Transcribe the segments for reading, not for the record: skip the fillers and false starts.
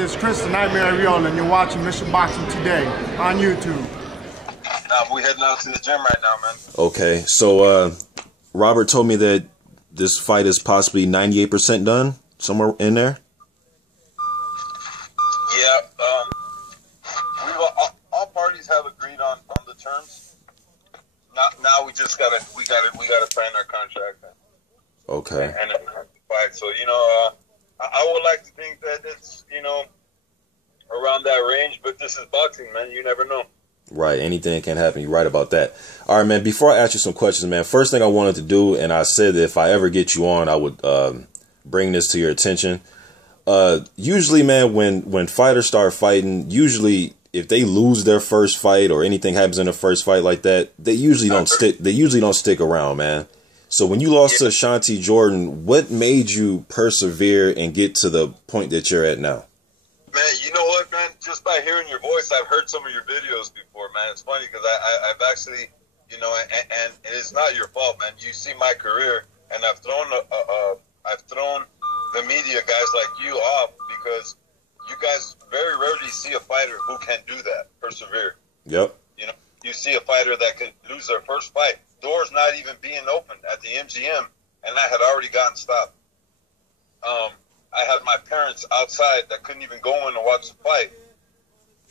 this is Chris the Nightmare Ariola, and you're watching Mission Boxing Today on YouTube. We heading out to the gym right now, man. Okay, so Robert told me that this fight is possibly 98% done, somewhere in there. Yeah, all parties have agreed on the terms. Now we just gotta sign our contract. Okay. And fight. So I would like to think that it's around that range, but this is boxing, man. You never know. Right, anything can happen. You're right about that. All right, man, before I ask you some questions, man, first thing I wanted to do, and I said that if I ever get you on, I would bring this to your attention. Usually, man, when fighters start fighting, usually if they lose their first fight or anything happens in the first fight like that, they usually don't stick. They usually don't stick around, man. So when you lost to Shanti Jordan, what made you persevere and get to the point that you're at now? Man, you know what, man? Just by hearing your voice, I've heard some of your videos before, man. It's funny because I've actually, and it's not your fault, man. You see my career, and I've thrown the media guys like you off because you guys very rarely see a fighter who can do that, persevere. Yep. You see a fighter that can lose their first fight, doors not even being open at the MGM, and I had already gotten stopped. I had my parents outside that couldn't even go in and watch the fight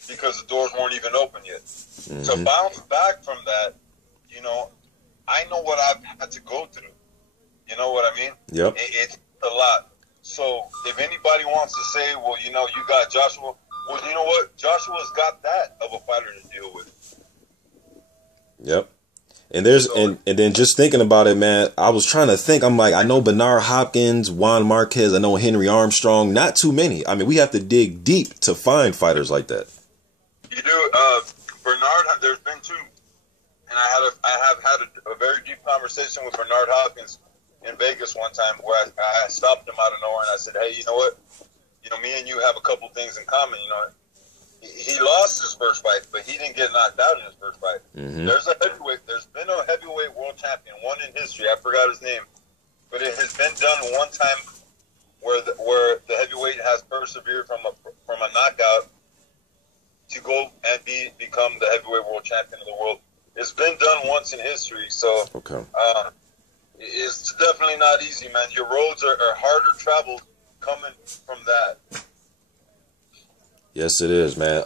because the doors weren't even open yet. Mm-hmm. To bounce back from that, I know what I've had to go through. You know what I mean? Yep. It's a lot. So if anybody wants to say, well, you got Joshua, well, you know what? Joshua's got that of a fighter to deal with. Yep. And and then just thinking about it, man, I was trying to think. I'm like, I know Bernard Hopkins, Juan Marquez, I know Henry Armstrong. Not too many. I mean, we have to dig deep to find fighters like that. You do. Bernard, there's been two, and I have had a very deep conversation with Bernard Hopkins in Vegas one time where I stopped him out of nowhere and I said, hey, you know what? Me and you have a couple things in common. He lost his first fight, but he didn't get knocked out in his first fight. Mm-hmm. There's been a heavyweight world champion, one in history. I forgot his name, but it has been done one time where the heavyweight has persevered from a knockout to go and become the heavyweight world champion of the world. It's been done once in history, so okay. It's definitely not easy, man. Your roads are harder traveled coming from that. Yes, it is, man.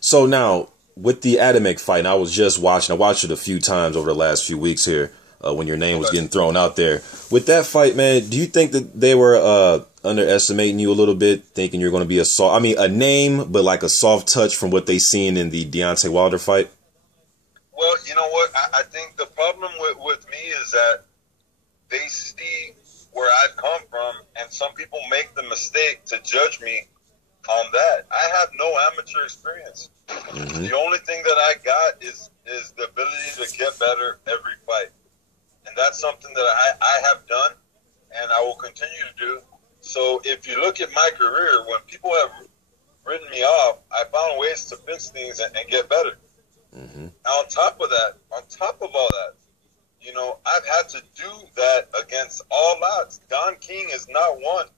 So now with the Adamek fight, and I was just watching. I watched it a few times over the last few weeks here when your name was getting thrown out there. With that fight, man, do you think that they were underestimating you a little bit, thinking you're going to be a name, but like a soft touch from what they seen in the Deontay Wilder fight? Well, you know what? I think the problem with me is that they see where I've come from, and some people make the mistake to judge me on that. I have no amateur experience. Mm-hmm. The only thing that I got is the ability to get better every fight. And that's something that I have done and I will continue to do. So if you look at my career, when people have written me off, I found ways to fix things and get better. Mm-hmm. On top of all that, I've had to do that against all odds. Don King is not one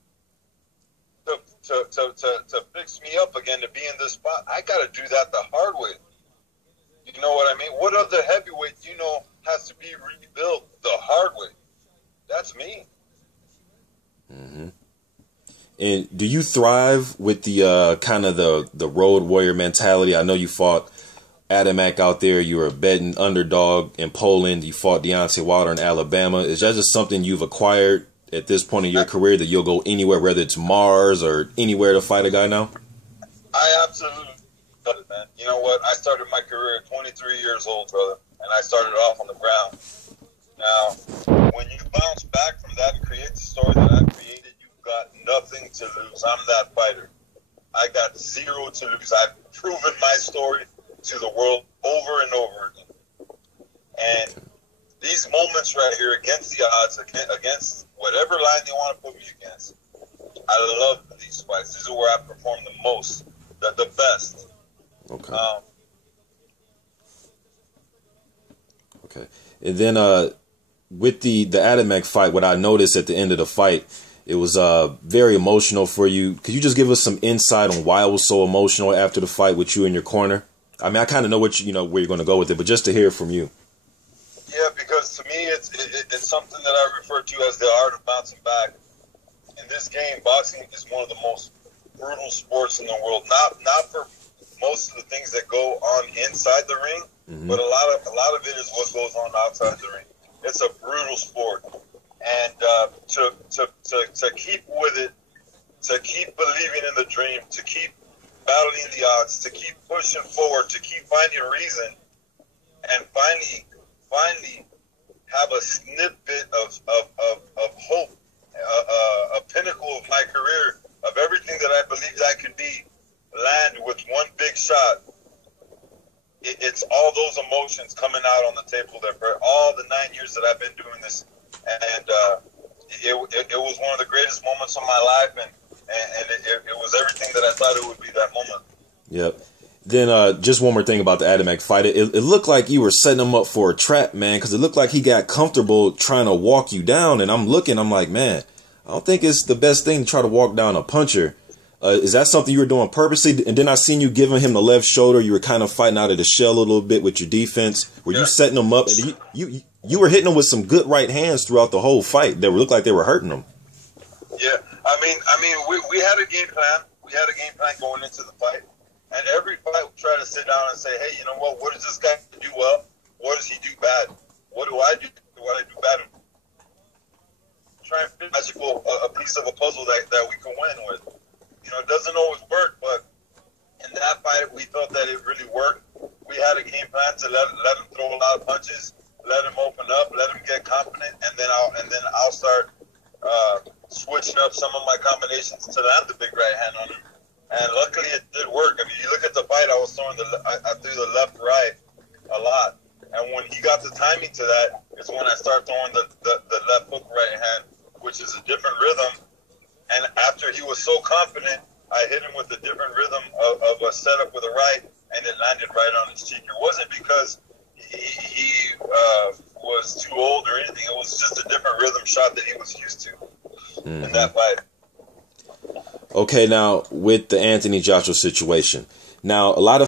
to fix me up again to be in this spot. I got to do that the hard way. You know what I mean? What other heavyweight has to be rebuilt the hard way? That's me. Mm-hmm. And do you thrive with the kind of the road warrior mentality? I know you fought Adamek out there. You were a betting underdog in Poland. You fought Deontay Wilder in Alabama. Is that just something you've acquired at this point in your career that you'll go anywhere, whether it's Mars or anywhere to fight a guy now? I absolutely love it, man. You know what? I started my career at 23 years old, brother, and I started off on the ground. Now, when you bounce back from that and create the story that I created, you've got nothing to lose. I'm that fighter. I got zero to lose. I've proven my story to the world over and over again. And these moments right here against the odds, against whatever line they want to put me against, I love these fights. These are where I perform the most, the best. Okay. Okay. And then with the Adamek fight, what I noticed at the end of the fight It was very emotional for you. Could you just give us some insight on why it was so emotional after the fight with you in your corner? I mean, I kind of know what where you're going to go with it, but just to hear from you. Yeah, because to me, it's something that I refer to as the art of bouncing back. In this game, boxing is one of the most brutal sports in the world. Not for most of the things that go on inside the ring, but a lot of it is what goes on outside the ring. It's a brutal sport, and to keep with it, to keep believing in the dream, to keep battling the odds, to keep pushing forward, to keep finding reason, and finally have a snippet of hope, a pinnacle of my career, of everything that I believed I could be, land with one big shot. It's all those emotions coming out on the table there for all the 9 years that I've been doing this, and it was one of the greatest moments of my life, and it was everything that I thought it would be that moment. Yep. Then just one more thing about the Adamek fight. It looked like you were setting him up for a trap, man, because it looked like he got comfortable trying to walk you down. And I'm like, man, I don't think it's the best thing to try to walk down a puncher. Is that something you were doing purposely? And then I seen you giving him the left shoulder. You were kind of fighting out of the shell a little bit with your defense. Were you setting him up? And you were hitting him with some good right hands throughout the whole fight that looked like they were hurting him. Yeah, I mean, we had a game plan. We had a game plan going into the fight. And every fight we try to sit down and say, hey, you know what does this guy do well? What does he do bad? What do I do? What I do bad? Try and fit a piece of a puzzle that we can win with. You know, it doesn't always work, but in that fight, we felt that it really worked. We had a game plan to let him throw a lot of punches, let him open up, let him get confident, and then I'll start switching up some of my combinations to land the big right hand on him. And luckily, it did work. I mean, you look at the fight, I was throwing I threw the left right a lot, and when he got the timing to that, is when I start throwing the left hook right hand, which is a different rhythm. And after he was so confident, I hit him with a different rhythm of a setup with a right, and it landed right on his cheek. It wasn't because he was too old or anything. It was just a different rhythm shot that he was used to in that fight. Okay, now with the Anthony Joshua situation, now a lot of